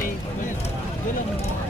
Sí. Yo lo mismo.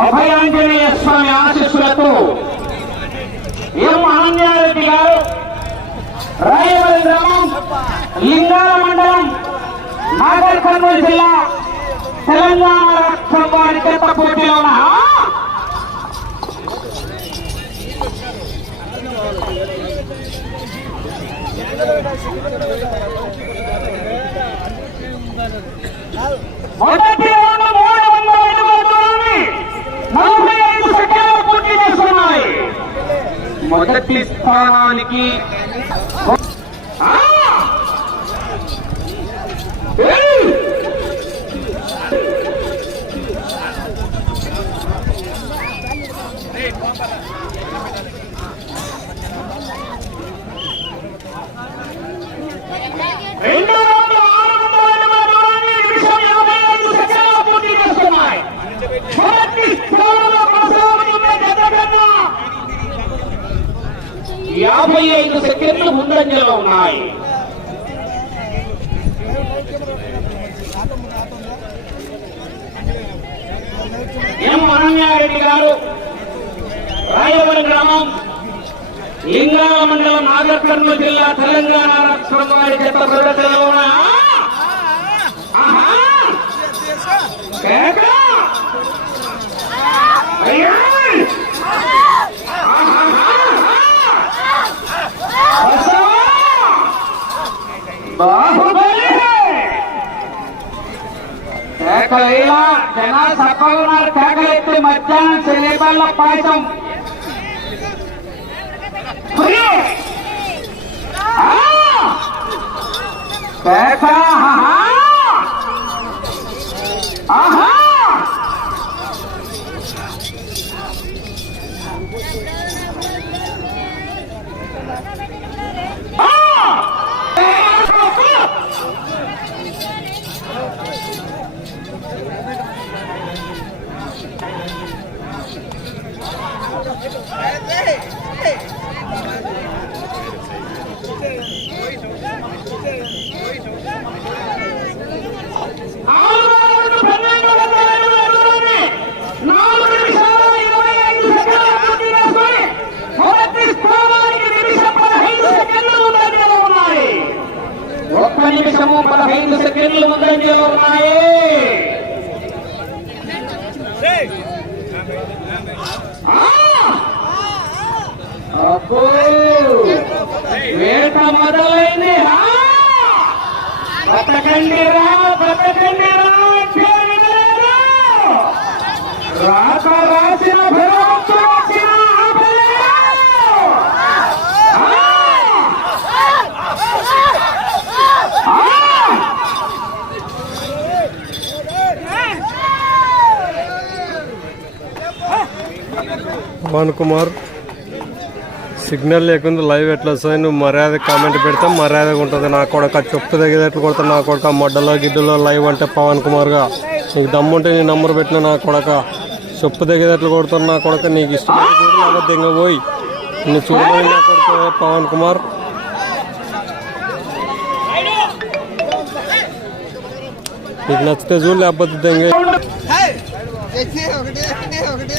Abhayanjaneya స్వామి ఆశీస్సులతో ఎం ఆంజనేరెడ్డి గారు రాయవరి గ్రామం లింగాల మండలం నాగర్ కర్నూలు జిల్లా తెలంగాణ రాష్ట్రం వారి చెత్త పోటీలో ఉన్న మొదటి రౌండ్ మూడు వందల అడుగుల దూరాన్ని నలభై ఐదు సెకండ్లు పూర్తి మొదటి స్థానానికి రెండు వందల ఆరు వందల అడుగుల దూరాన్ని నిమిషం యాభై ఐదు సెకండ్లు పూర్తి చేస్తున్నాయి మొదటి స్థానంలో కొనసాగుతున్న జత కన్నా యాభై ఐదు సెకండ్లు ముందంజలో ఉన్నాయి. ఎం అనన్యారెడ్డి గారు రాయవరం గ్రామం లింగాల మండలం నాగర్ కర్నూలు జిల్లా తెలంగాణ రాష్ట్రం వారి చెత్త ప్రదర్శనలో ఉన్న ఆహా! కేక! అయ్యా! బసవా! బాహుబలి జనాలు ఉన్నారు కేకలెత్తి మధ్యాహ్నం శరీరాల పాయసం కేక ఆహా! ఆహా! నాలుగు పన్నెండు వందల అడుగుల దూరాన్ని నాలుగు నిమిషాల ఇరవై ఐదు సెకండ్ల పూర్తి చేసుకొని మొదటి స్థానానికి నిమిషం పదహైదు సెకండ్లు ముందంజలో ఉన్నాయి ఒక్క నిమిషము పదహైదు సెకండ్లు ముందంజలో ఉన్నాయి ఆ! వేట మొదలైంది. బతకండి రా బతకండి రాత రాసిన పవన్ కుమార్ సిగ్నల్ లేకుండా లైవ్ ఎట్లా? వస్తుంది నువ్వు మర్యాద కామెంట్ పెడతా మర్యాదగా ఉంటుంది. నా కొడక చెప్పు తగ్గేటట్లు కొడతా నా కొడక మడ్డలో గిడ్డలో లైవ్ అంటే పవన్ కుమార్గా నీకు దమ్ముంటే నీ నంబర్ పెట్టిన నా కొడక. చెప్పు తగ్గేటట్లు కొడుతున్నా నా కొడక. నీకు ఇష్టం లేకపోతే పోయి. నువ్వు చూడమని నా కొడుకు పవన్ కుమార్. నీకు నచ్చితే చూడు లేకపోతే దెంగ ఒకటి ఒకటి ఒకటి.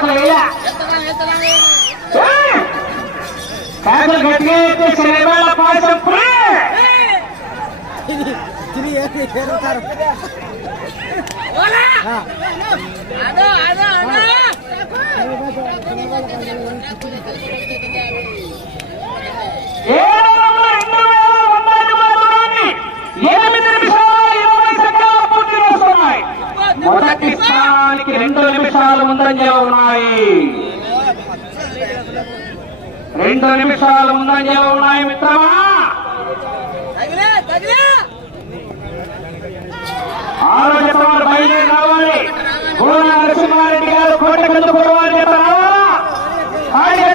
కేకలు వేయలే. ఏయ్. గట్టిగా అయితే పాయసం ఏడు వందల రెండు వేల వంద ఎనిమిది నిమిషాల ఇరవై సెకండ్ల పూర్తి చేస్తున్నాయి మొదటి స్థానానికి రెండు నిమిషాలు ముందంజలో ఉన్నాయి. రెండు నిమిషాలు ముందంజలో ఉన్నాయి మిత్రమా. తగిలే తగిలే. ఆరోగ్య వారు బయలుదేరి రావాలి. గోడ నరసింహారెడ్డి గారు కోట కింద కొడవాలి చేత రావాలా ఆయన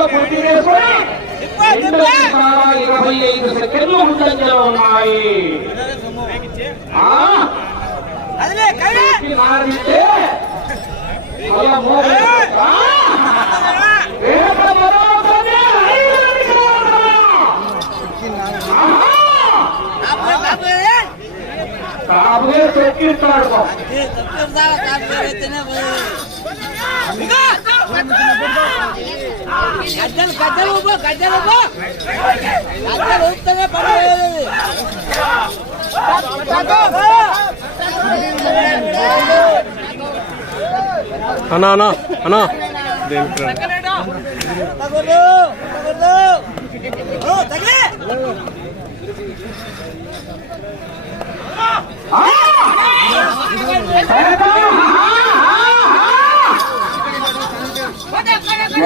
సెకండ్లు పూర్తి చేసుకొని ఇరవై ఐదు సెకండ్లు ముందంజలో ఉన్నాయి. ఆ, అదిలే కైలే ఇది మారితే మళ్ళా మోగే. ఆ, వెనక మరొకటి ఐదు నిమిషాల సమయం. ఆహా, కాపే కాపే కాబోయే తొక్కిస్తాడు ఏ తప్పేసారా కాపే అయితేనే గద్దలు గద్దలు ఊపో గద్దలు ఊపో. గద్దలు ఊపుతూనే పని అన్నా అన్నా అన్నా. దేనికి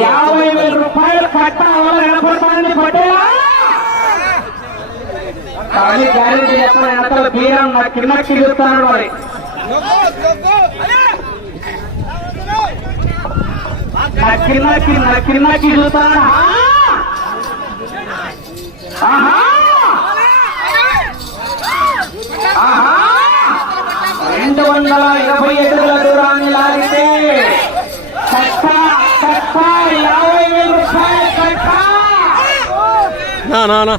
యాభై వేల రూపాయలు కట్టాలి నిలబడతానని పట్టేలా కానీ గ్యారెంటీ చెప్పిన వెనకాల బీరం నా కింద కిగుతాడు మరి చూస్తానా ఆహా! రెండు వందల ఇరవై అడుగుల దూరాన్ని లాగితే నా నా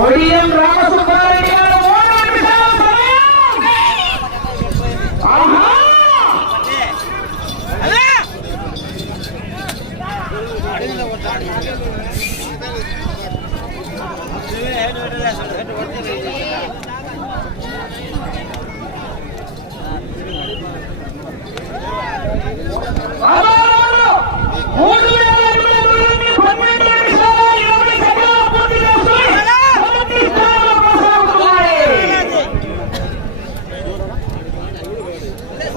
ఒడియం గారు మూడు నిమిషాల సమయం. ఆహా ఆధారాలు మూడు వేల అడుగుల దూరాన్ని పన్నెండు నిమిషాల ఇరవై సెకండ్ల పూర్తి చేసుకుని మొదటి స్థానంలో కొనసాగుతున్నాయి.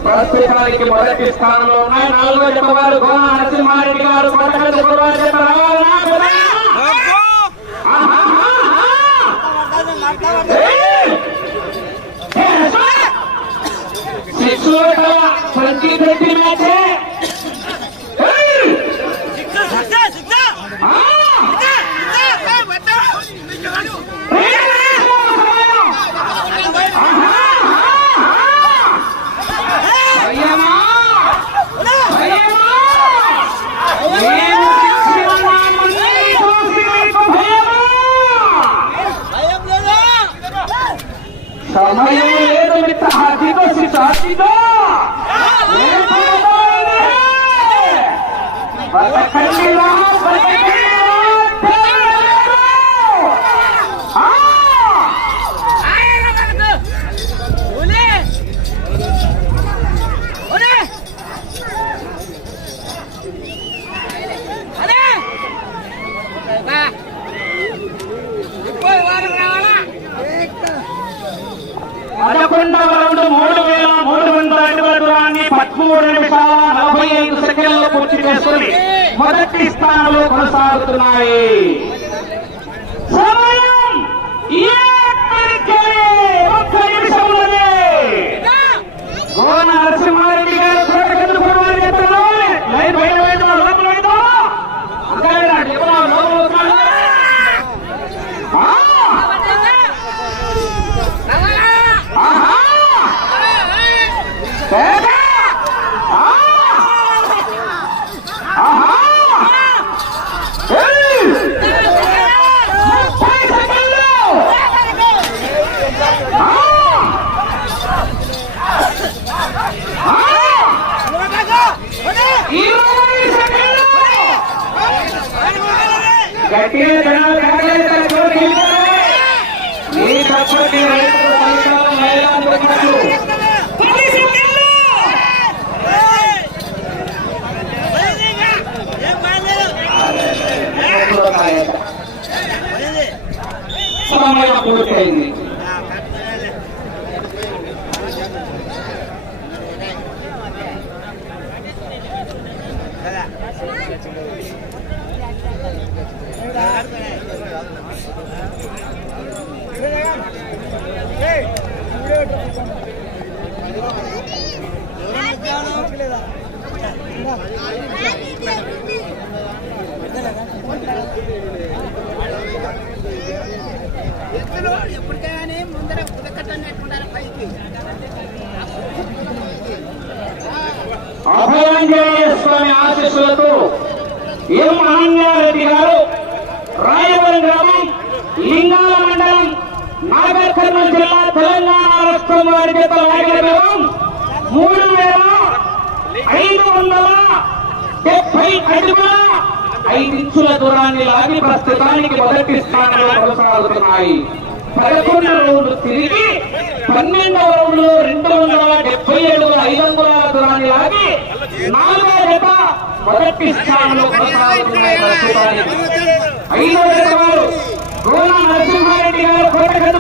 ప్రస్తుతానికి మొదటి స్థానంలో ఉన్నాయి నాలుగో జత వారు గోన నరసింహారెడ్డి గారు! శిశువుల ట్వంటీ ట్వంటీ మ్యాచ్ గట్టిగా జనాలు రైతులు ఫలితాలు సమయం పూర్తయింది ఎప్పటికైనా ముందర కుదకట్టన్నట్టుండాలి పైకి అభయాంజనేయ స్వామి ఆశీస్సులతో ఎం ఆంజనేయరెడ్డి గారు రాయవరం గ్రామం లింగాల మండలం నాగర్ కర్నూలు జిల్లా తెలంగాణ రాష్ట్రం వారి చేత లాగడం మూడు వేల డెబ్బై అడుగుల ఐదు ఇంచుల దూరాన్ని లాగి ప్రస్తుతానికి మొదటి స్థానంలో కొనసాగుతున్నాయి. పదకొండు రౌండ్లు తిరిగి పన్నెండవ రౌండ్లో రెండు వందల డెబ్బై అడుగుల ఐదు వందల దూరాన్ని లాగి నాలుగో జత మొదటి స్థానంలో కొనసాగుతున్నాయి ప్రస్తుతానికి. ఐదవ జత వారు గోనా నరసింహారెడ్డి గారు కోటగడ్డ